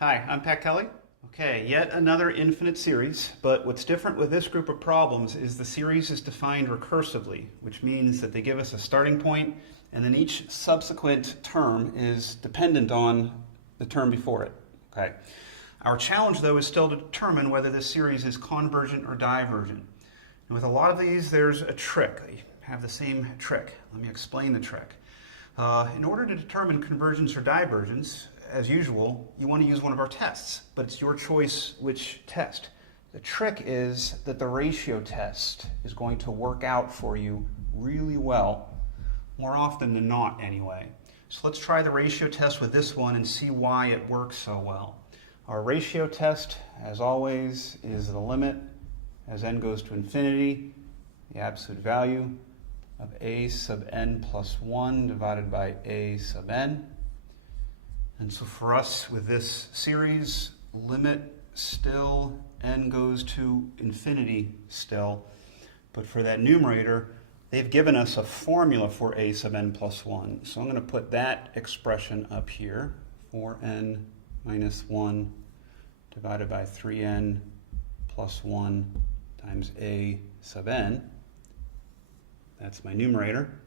Hi, I'm Pat Kelly. Okay, yet another infinite series, but what's different with this group of problems is the series is defined recursively, which means that they give us a starting point and then each subsequent term is dependent on the term before it. Okay. Our challenge, though, is still to determine whether this series is convergent or divergent. And with a lot of these, there's a trick. They have the same trick. Let me explain the trick. In order to determine convergence or divergence, as usual, you want to use one of our tests, but it's your choice which test. The trick is that the ratio test is going to work out for you really well, more often than not anyway. So let's try the ratio test with this one and see why it works so well. Our ratio test, as always, is the limit as n goes to infinity, the absolute value of a sub n plus 1 divided by a sub n. And so for us with this series, limit still, n goes to infinity still. But for that numerator, they've given us a formula for a sub n plus 1. So I'm going to put that expression up here, 4n minus 1 divided by 3n plus 1 times a sub n. That's my numerator.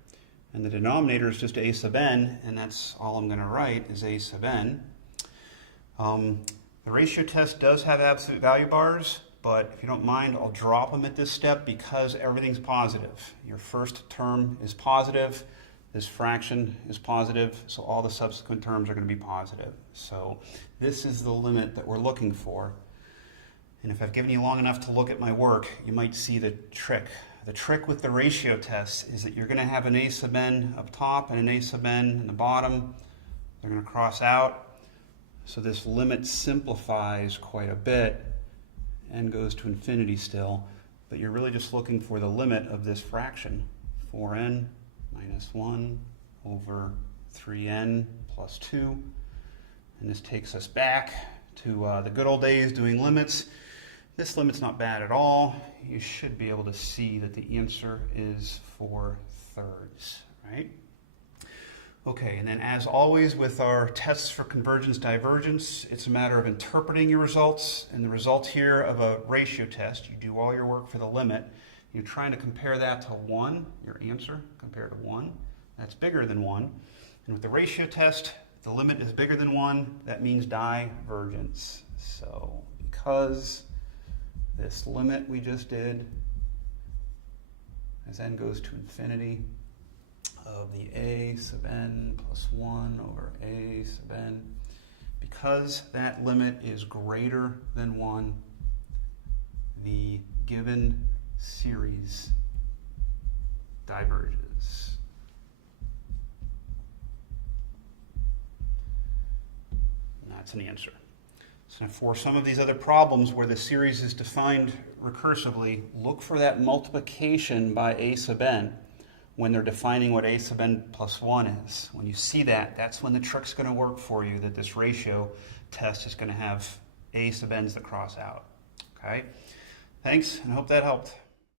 And the denominator is just a sub n, and that's all I'm going to write is a sub n. The ratio test does have absolute value bars, but if you don't mind, I'll drop them at this step because everything's positive. Your first term is positive, this fraction is positive, so all the subsequent terms are going to be positive. So this is the limit that we're looking for. And if I've given you long enough to look at my work, you might see the trick. The trick with the ratio test is that you're going to have an a sub n up top and an a sub n in the bottom. They're going to cross out. So this limit simplifies quite a bit. N goes to infinity still, but you're really just looking for the limit of this fraction. 4n minus 1 over 3n plus 2. And this takes us back to the good old days doing limits. This limit's not bad at all. You should be able to see that the answer is 4/3, right? Okay, and then as always with our tests for convergence, divergence, it's a matter of interpreting your results. And the result here of a ratio test, you do all your work for the limit. You're trying to compare that to 1, your answer compared to 1. That's bigger than 1. And with the ratio test, the limit is bigger than 1. That means divergence. So because this limit we just did, as n goes to infinity, of the a sub n plus 1 over a sub n, because that limit is greater than 1, the given series diverges. And that's an answer. So for some of these other problems where the series is defined recursively, look for that multiplication by a sub n when they're defining what a sub n plus 1 is. When you see that, that's when the trick's going to work for you, that this ratio test is going to have a sub n's that cross out. Okay? Thanks, and I hope that helped.